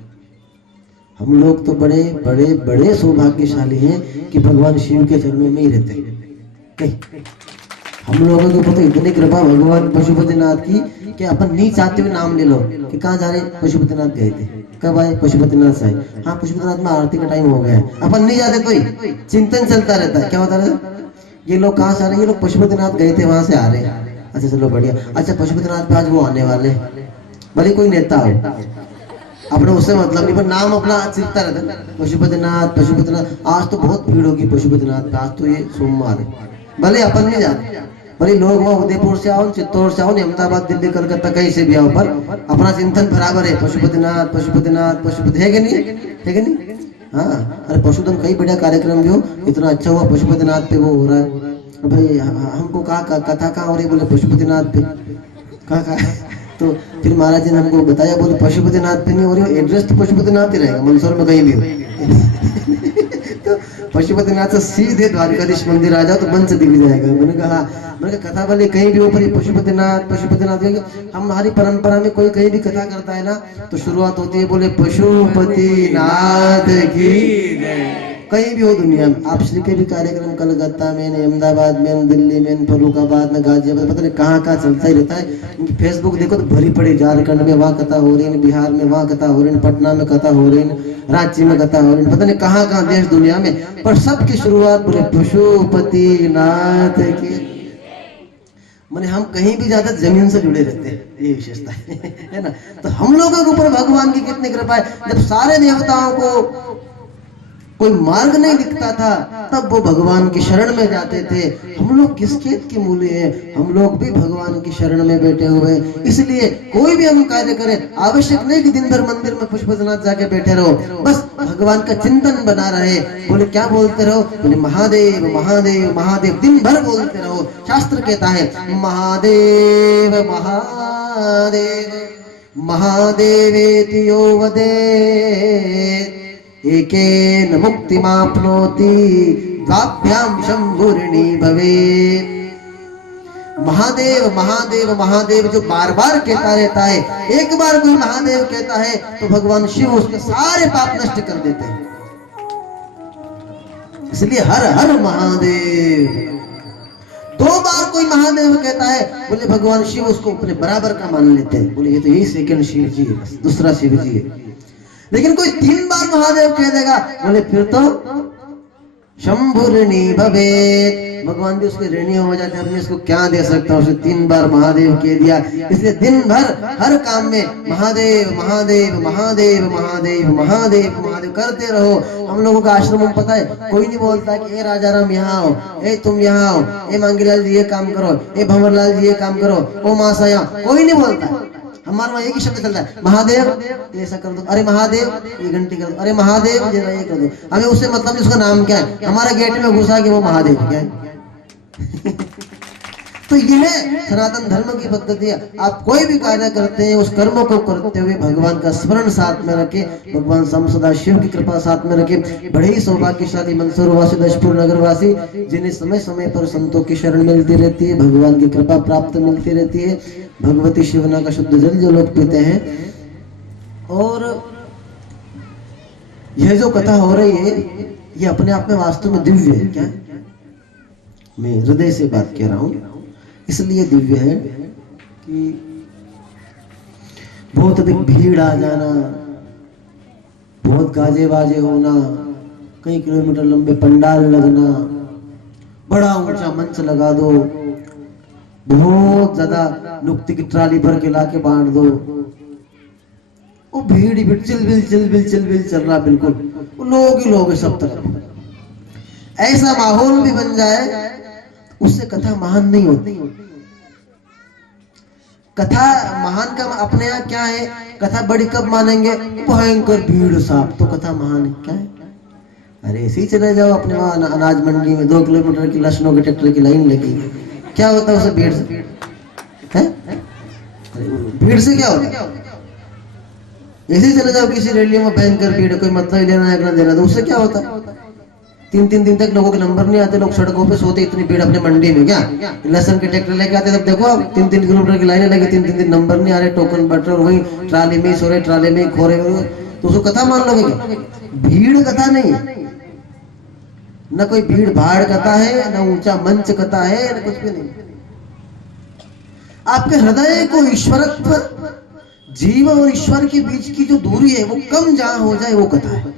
हम लोग तो बड़े बड़े बड़े सौभाग्यशाली हैं कि भगवान शिव के चरणों में ही रहते हैं। हम लोगों को पता इतनी कृपा भगवान पशुपतिनाथ की कि अपन नहीं चाहते हुए नाम ले लो कि कहाँ जा रहे, पशुपतिनाथ गए थे। कब आए? पशुपतिनाथ से आए। हाँ, पशुपतिनाथ में आरती का टाइम हो गया है, अपन नहीं जाते, कोई चिंतन चलता रहता है। क्या होता है? ये लोग कहाँ से आ रहे हैं? ये लोग पशुपतिनाथ गए थे, वहां से आ रहे हैं। अच्छा चलो बढ़िया। अच्छा पशुपतिनाथ पे आज वो आने वाले, भले कोई नेता हो, अपने उससे मतलब नहीं, पर नाम अपना चिंता रहता है, पशुपतिनाथ पशुपतिनाथ। आज तो बहुत भीड़ होगी पशुपतिनाथ पे, आज तो ये सोमवार है। भले अपन नहीं जाते, भले लोग वहाँ उदयपुर से आओ, चित्तौड़ से आओ, अहमदाबाद, दिल्ली, कलकत्ता, कहीं से भी आओ, पर अपना चिंतन बराबर है, पशुपतिनाथ पशुपतिनाथ पशुपति। है कि नहीं? है कि नहीं? हाँ, अरे पशुधन कई बढ़िया कार्यक्रम भी हो, इतना अच्छा हुआ पशुपतिनाथ पे वो हो रहा है। भाई हमको कहा कथा कहाँ हो रही? बोले पशुपतिनाथ पे। कहा तो फिर महाराज जी ने हमको बताया, बोले पशुपतिनाथ पे नहीं हो रही, एड्रेस तो पशुपतिनाथ ही रहेगा, मंदसौर में कहीं भी हो। तो पशुपतिनाथ से सीधे द्वारकाधीश मंदिर आ जाओ तो मन से दिख जाएगा। मैंने कहा कथा वाले कहीं भी ऊपर पशुपतिनाथ पशुपतिनाथ। हमारी परंपरा में कोई कहीं भी कथा करता है ना, तो शुरुआत होती है बोले पशुपतिनाथ की। कहीं भी हो दुनिया में, आप श्री के भी कार्यक्रम कलकत्ता में, अहमदाबाद में, दिल्ली में, फरुखाबाद में, गाजियाबाद, पता नहीं कहाँ कहाँ चलता ही रहता है। फेसबुक देखो तो भरी पड़ी, झारखंड में वहाँ कथा हो रही है, बिहार में वहाँ कथा हो रही है, पटना में कथा हो रही है, रांची में कथा हो रही है, पता नहीं कहाँ कहाँ देश दुनिया में, पर सबकी शुरुआत बोले पशुपतिनाथ की। माने हम कहीं भी जाते जमीन से जुड़े रहते हैं, ये विशेषता है ना। तो हम लोगों के ऊपर भगवान की कितनी कृपा है। जब सारे देवताओं को कोई मार्ग नहीं दिखता था, तब वो भगवान की शरण में जाते थे। हम लोग किस खेत के मूल्य हैं, हम लोग भी भगवान की शरण में बैठे हुए। इसलिए कोई भी हम कार्य करें, आवश्यक नहीं कि दिन भर मंदिर में पशुपतिनाथ जाके बैठे रहो, बस भगवान का चिंतन बना रहे। बोले क्या बोलते रहो? बोले महादेव महादेव महादेव, दिन भर बोलते रहो। शास्त्र कहता है महादेव महादेव महादेवेति यो वदेत् एकेन मुक्तिमाप्नोति द्वाभ्याम शंभुर्णी भवेत्। महादेव महादेव महादेव जो बार बार कहता रहता है, एक बार कोई महादेव कहता है तो भगवान शिव उसके सारे पाप नष्ट कर देते हैं। इसलिए हर हर महादेव। दो बार कोई महादेव कहता है, बोले भगवान शिव उसको अपने बराबर का मान लेते हैं, बोले ये तो यही सेकंड शिव जी है, बस दूसरा शिव जी है। लेकिन कोई 3 बार महादेव कह देगा, बोले फिर तो शंभुर्णी भवेत्, भगवान भी उसके ऋणी हो जाते हैं, अपने इसको क्या दे सकता है, उसे 3 बार महादेव कह दिया। इसलिए दिन भर हर काम में महादेव महादेव महादेव महादेव महादेव महादेव करते रहो। हम लोगों का आश्रम में पता है, कोई नहीं बोलता कि ए राजाराम यहाँ आओ, ए तुम यहाँ आओ, ए मांगीलाल जी ये काम करो, ए भंवरलाल जी ये काम करो, ओ मासा यहाँ, कोई नहीं बोलता। हमारे वहाँ एक ही शब्द चलता है, महादेव ऐसा कर दो, अरे महादेव ये घंटी कर दो, अरे महादेव ये कर दो। हमें उससे मतलब नहीं उसका नाम क्या है, हमारा गेट में घुसा कि वो महादेव क्या है। तो यह सनातन धर्म की पद्धति है। आप कोई भी कार्य करते हैं, उस कर्मों को करते हुए भगवान का स्मरण साथ में रखे, भगवान सदा शिव की कृपा साथ में रखे। बड़े ही सौभाग्यशाली मंदसौर वासी, दशपुर नगर वासी, जिन्हें समय समय पर संतों की शरण मिलती रहती है, भगवान की कृपा प्राप्त मिलती रहती है। भगवती शिवना का शुद्ध जल जो लोग पीते हैं। और यह जो कथा हो रही है, ये अपने आप में वास्तव में दिव्य है। क्या? मैं हृदय से बात कह रहा हूं, इसलिए दिव्य है कि बहुत अधिक भीड़ आ जाना, बहुत गाजे बाजे होना, कई किलोमीटर लंबे पंडाल लगना, बड़ा ऊंचा मंच लगा दो, बहुत ज्यादा नुक्ति की ट्राली भर के लाके बांट दो, वो भीड़ ही चिलबिल चल रहा, बिल्कुल वो लोग ही लोग है सब तरफ। ऐसा माहौल भी बन जाए, उससे कथा महान नहीं होती। कथा महान का अपने यहाँ क्या है, कथा बड़ी कब मानेंगे, भयंकर भीड़ साहब तो कथा महान है क्या है। अरे ऐसे ही चले जाओ अपने वहाँ अनाज मंडी में 2 किलोमीटर की लक्षणों के ट्रैक्टर की लाइन लगी, क्या होता है उसे भीड़ से, है भीड़ से क्या होता है। ऐसे ही चले जाओ किसी रैली में भयंकर भीड़, कोई मतलब लेना है देना, तो उससे क्या होता है। 3-3 दिन तक लोगों के नंबर नहीं आते, लोग सड़कों पे सोते, इतनी भीड़ अपने मंडी में। क्या लहसन के ट्रैक्टर लेके आते, तब देखो अब 3-3 किलोमीटर की लाइनें लगी, 3-3 दिन नंबर नहीं आ रहे, टोकन बट रहे, और वही ट्राली में सो रहे, ट्राले में खो रहे, तो उसको कथा मान लोगे क्या। भीड़ कथा नहीं है, न कोई भीड़ भाड़ कथा है, न ऊंचा मंच कथा है, न कुछ भी नहीं। आपके हृदय को ईश्वरत्व, जीव और ईश्वर के बीच की जो दूरी है वो कम जहां हो जाए वो कथा है।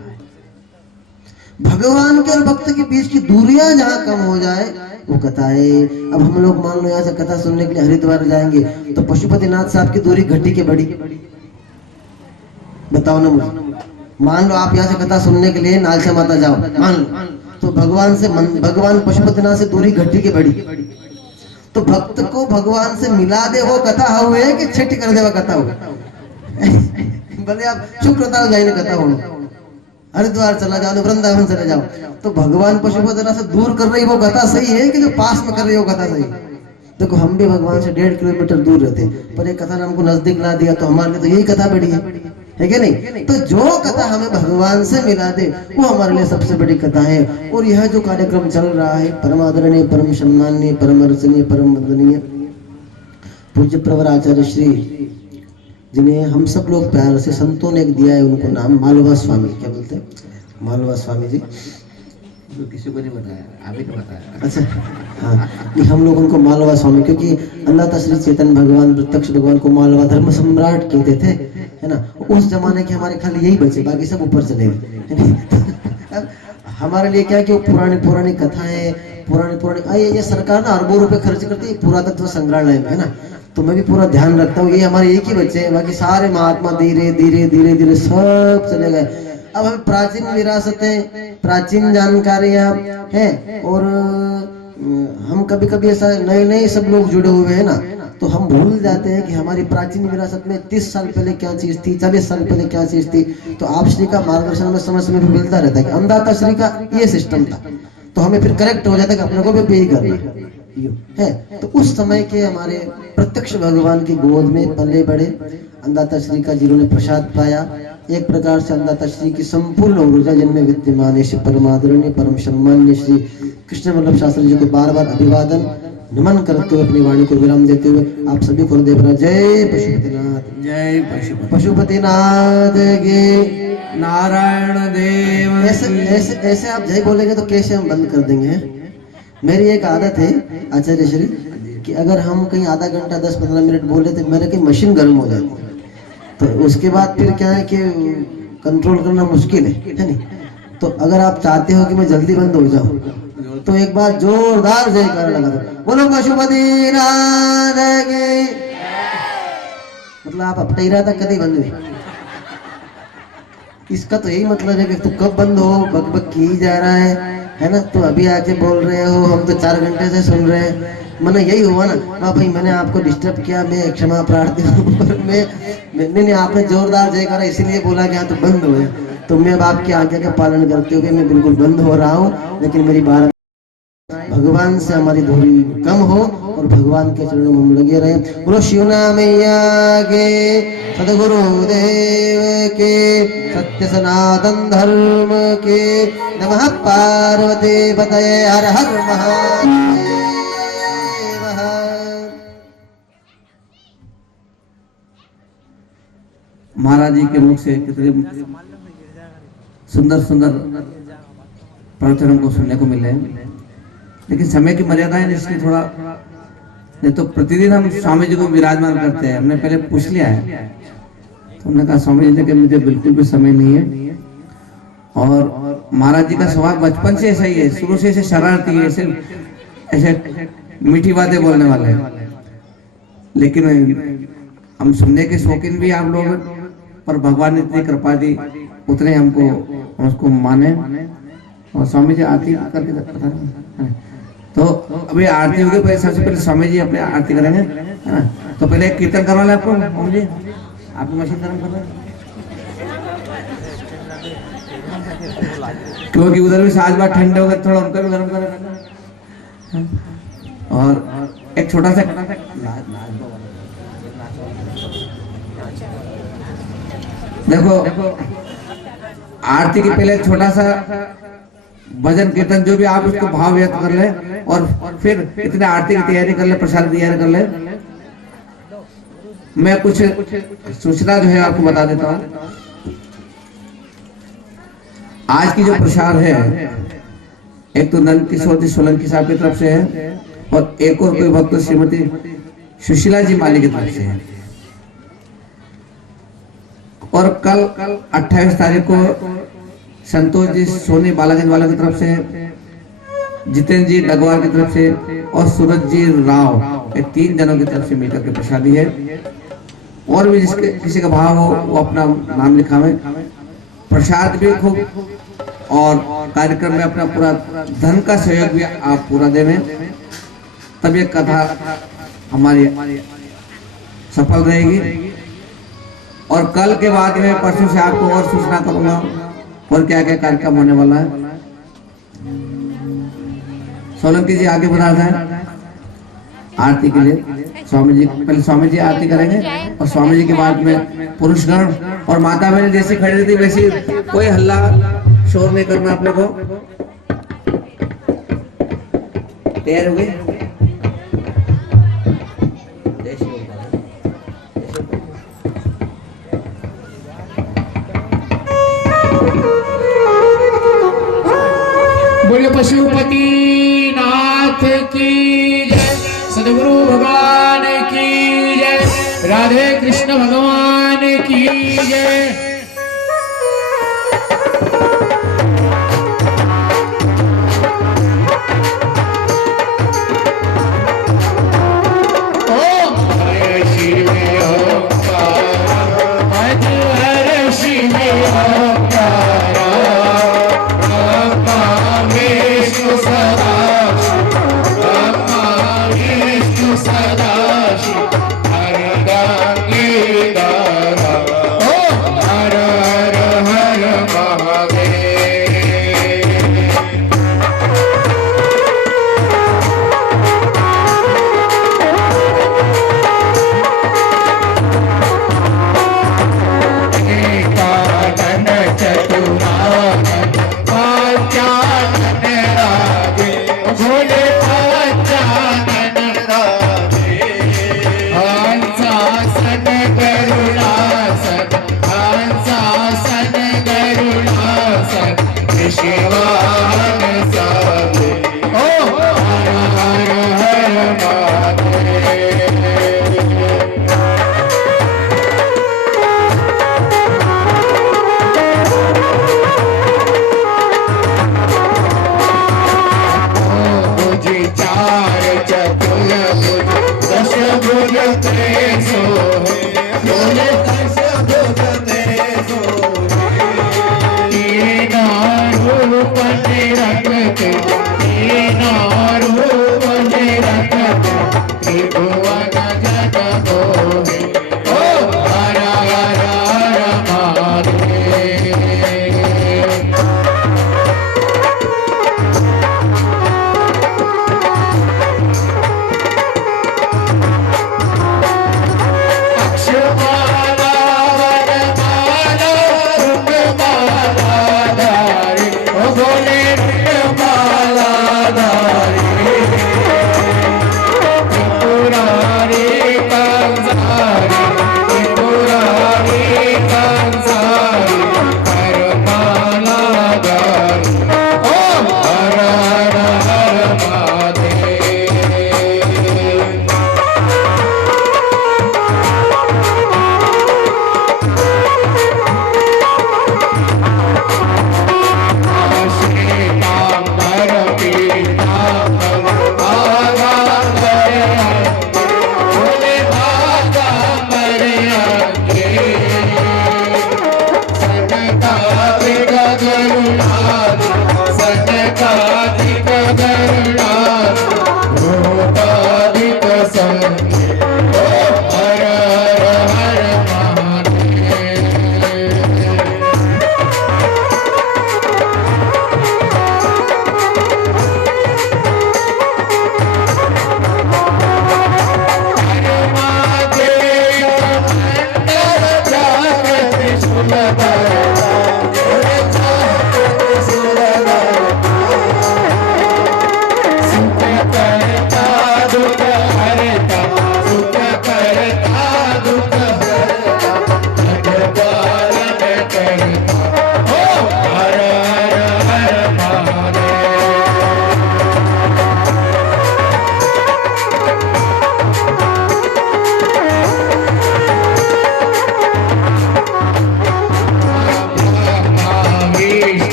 भगवान के और भक्त के बीच की दूरियां जहां कम हो जाए वो कथा है। अब हम लोग मान लो यहाँ से कथा सुनने के लिए हरिद्वार जाएंगे तो पशुपतिनाथ साहब की दूरी घटी के बड़ी, बताओ ना मुझे। मान लो आप यहाँ से कथा सुनने के लिए नालसा माता जाओ, मान लो, तो भगवान पशुपतिनाथ से दूरी घटी के बड़ी। तो भक्त को भगवान से मिला दे वो कथा हुए कि छठी कर दे वो कथा हो। भले आप शुक्रता जाए कथा हो, हरिद्वार चला जाओ, वृंदावन चले जाओ, तो भगवान पशुपतिनाथ से दूर कर रही वो कथा सही है कि जो पास में कर रही वो कथा सही। देखो हम भी भगवान से 1.5 किलोमीटर दूर रहते, पर एक कथा ने हमको नजदीक ला दिया, तो हमारे लिए तो यही कथा बड़ी है क्या नहीं। तो जो कथा हमें भगवान से मिला दे वो हमारे लिए सबसे बड़ी कथा है। और यह जो कार्यक्रम चल रहा है, परम आदरणीय, परम सम्माननीय, परम अर्चनीय, परम वंदनीय पूज्य प्रवर आचार्य श्री, जिन्हें हम सब लोग प्यार से संतों ने एक दिया है उनको नाम मालवा स्वामी, क्या बोलते हैं मालवा स्वामी जी, तो किसी को नहीं बताया, अभी तो बताया। अच्छा हाँ, नहीं हम लोग उनको मालवा स्वामी, क्योंकि अल्लाह श्री चेतन भगवान, प्रत्यक्ष भगवान को मालवा धर्म सम्राट कहते थे, है ना। उस जमाने के हमारे खाली यही बचे, बाकी सब ऊपर चले गए। हमारे लिए क्या कि वो पुरानी कथाएं, पुरानी ये सरकार ना अरबों रुपए खर्च करती है पुरातत्व संग्रहालय में, है ना। तो मैं भी पूरा ध्यान रखता हूँ, ये हमारे एक ही बच्चे हैं, बाकी सारे महात्मा धीरे धीरे सब चले गए। अब हमें प्राचीन विरासतें, प्राचीन जानकारियां हैं, और हम कभी कभी ऐसा नए सब लोग जुड़े हुए हैं ना, तो हम भूल जाते हैं कि हमारी प्राचीन विरासत में 30 साल पहले क्या चीज थी, 40 साल पहले क्या चीज थी। तो आप श्री का मार्गदर्शन हमें समय समय पर मिलता रहता है कि अंदाता श्री का ये सिस्टम था, तो हमें फिर करेक्ट हो जाता है कि अपने को भी यही करना है। तो उस समय के हमारे प्रत्यक्ष भगवान की गोद में पले बड़े अंदाता श्री का जिन्होंने प्रसाद पाया, एक प्रकार से अंदाता श्री की संपूर्ण ऊर्जा जिनमें विद्यमान है, श्री परमादरणीय, परम सम्मान्य श्री कृष्ण वल्लभ शास्त्री जी को बार बार अभिवादन नमन करते हुए अपनी वाणी को विराम देते हुए आप सभी को देवरा जय पशुपतिनाथ, जय पशुपतिनाथ के नारायण देव। ऐसे आप जय बोलेंगे तो कैसे हम बंद कर देंगे। मेरी एक आदत है आचार्य श्री कि अगर हम कहीं आधा घंटा 10-15 मिनट बोले तो मेरे की मशीन गर्म हो जाती है, तो उसके बाद फिर क्या है कि कंट्रोल करना मुश्किल है नहीं। तो अगर आप चाहते हो कि मैं जल्दी बंद हो जाऊं तो एक बार जोरदार जयकारा लगा दो, बोलो पशुपतिनाथ की। मतलब आप अपना इरादा कभी बंद नहीं, इसका तो यही मतलब है कि तू कब बंद हो, बक की जा रहा है ना। तो अभी आके बोल रहे हो, हम तो 4 घंटे से सुन रहे हैं, मैंने यही हुआ ना। हाँ भाई मैंने आपको डिस्टर्ब किया, मैं क्षमा प्रार्थी हूँ, पर नहीं आपने जोरदार जयकारा इसीलिए बोला कि हाँ तो बंद हो गया, तो मैं अब आपकी आज्ञा का पालन करते हुए मैं बिल्कुल बंद हो रहा हूँ। लेकिन मेरी बात, भगवान से हमारी दूरी कम हो और भगवान के चरणों में हम लगे रहे। बोलो शिवना मैया के, सदगुरु देव के, सत्य सनातन धर्म के, नमः पार्वती पतये, हर हर महादेव। महाराज जी के मुख से कितने सुंदर प्रवचन को सुनने को मिल रहे हैं, लेकिन समय की मर्यादा है इसलिए थोड़ा, नहीं तो प्रतिदिन हम स्वामी जी को विराजमान करते हैं। हमने पहले पूछ लिया है, तो हमने कहा स्वामी जी ने कि मुझे बिल्कुल भी समय नहीं है। और महाराज जी का स्वभाव बचपन से ऐसा ही है, शुरू से ऐसे शरारती है, ऐसे मीठी बातें बोलने वाले हैं। लेकिन हम सुनने के शौकीन भी आप लोग, पर भगवान ने इतनी कृपा दी, उतने हम उसको माने। और स्वामी जी आरती करके बता रहे हैं, तो अभी आरती होगी, सबसे पहले स्वामी जी अपने आरती करेंगे, है ना। तो पहले एक कीर्तन करवा ले आपको ओम जी, आपकी मशीन गर्म कर रहे हैं क्योंकि उधर भी साज बात ठंडे हो गए, थोड़ा उनका भी गर्म कर। और एक छोटा सा देखो आरती के पहले छोटा सा भजन कीर्तन जो भी आप उसको भाव व्यक्त कर ले और फिर इतने आरती की तैयारी कर ले, प्रसाद की तैयारी कर ले। मैं कुछ सूचना जो है आपको बता देता हूँ। आज की जो प्रसाद है एक तो नंद किशोर जी सोलंकी साहब की तरफ से है और एक और कोई भक्त श्रीमती सुशीला जी माली की तरफ से है। और कल 28 तारीख को संतोष जी सोनी बालागंज वाला की तरफ से, जितेंद्र जी डगवार की तरफ से और सूरज जी राव, ये 3 जनों की तरफ से मिलकर के प्रसादी है। और भी जिसके किसी का भाव हो वो अपना नाम लिखावे। प्रसाद भी खूब और कार्यक्रम में अपना पूरा धन का सहयोग भी आप पूरा देवें, तब ये कथा हमारी सफल रहेगी। और कल के बाद में परसों से आपको और सूचना करूंगा और क्या क्या कार्यक्रम होने वाला है। सोलंकी जी आगे बढ़ा रहे हैं आरती के लिए। स्वामी जी पहले स्वामी जी आरती करेंगे और स्वामी जी के बाद में पुरुषगण और माता बहन जैसे खड़ी थी वैसे कोई हल्ला शोर नहीं करना आप लोग को। तैयार हो गए? बोले पशुपति नाथ की जय, सदगुरु भगवान की जय, राधे कृष्ण भगवान की जय। हर हर हर महादेव।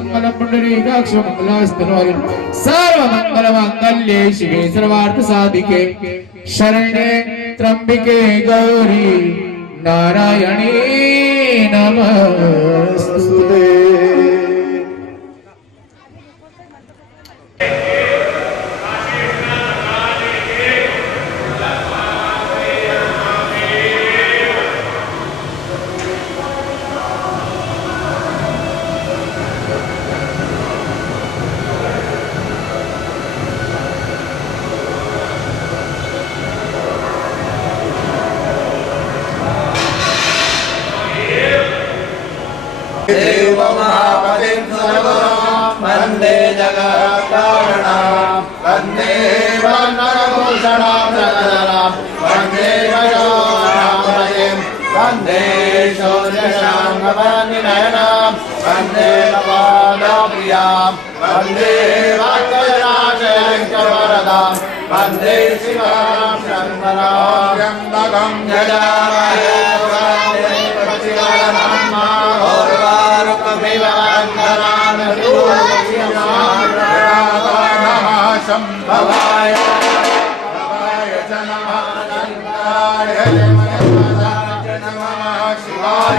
मंगल पुंडरीकाक्ष मंगलास्तनोरि सर्व मंगल मांगल्ये शिवे सर्वार्थ साधिके शरण्ये त्र्यंबिके गौरी नारायणी नमस्तुते। महापतिं सर्वं वन्दे जगत्कारणं वन्दे वन्दनभूषणं जगदलं वन्दे वयोनामयं वन्दे शौर्यशाङ्गवनिनयनं वन्दे नवादप्रियां वन्दे भक्तजनाशयङ्करवरदां वन्दे शिवं शङ्करं त्र्यम्बकं यजामहे भवाय च नमः नमः शिवाय।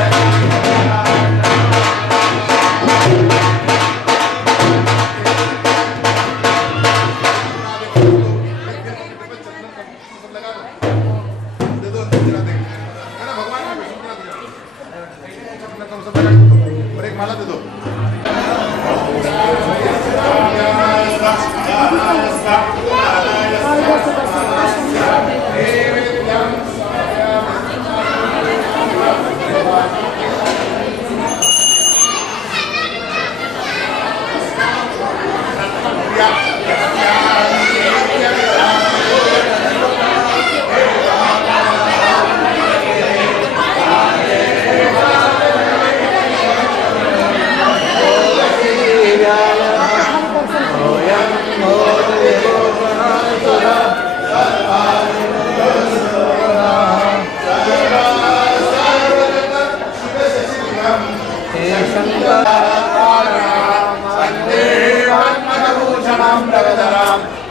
माला दे दो।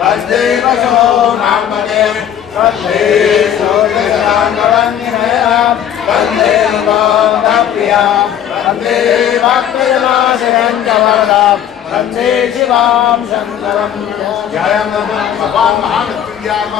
वन्दे वशोनामदेव वन्दे शौर्यशाङ्गवन्निनयनं वन्दे नवादप्रियां वन्दे भक्तजनाशयञ्जवरदां वन्दे शिवां शङ्करं जयं भगवान् महामृत्युञ्जयं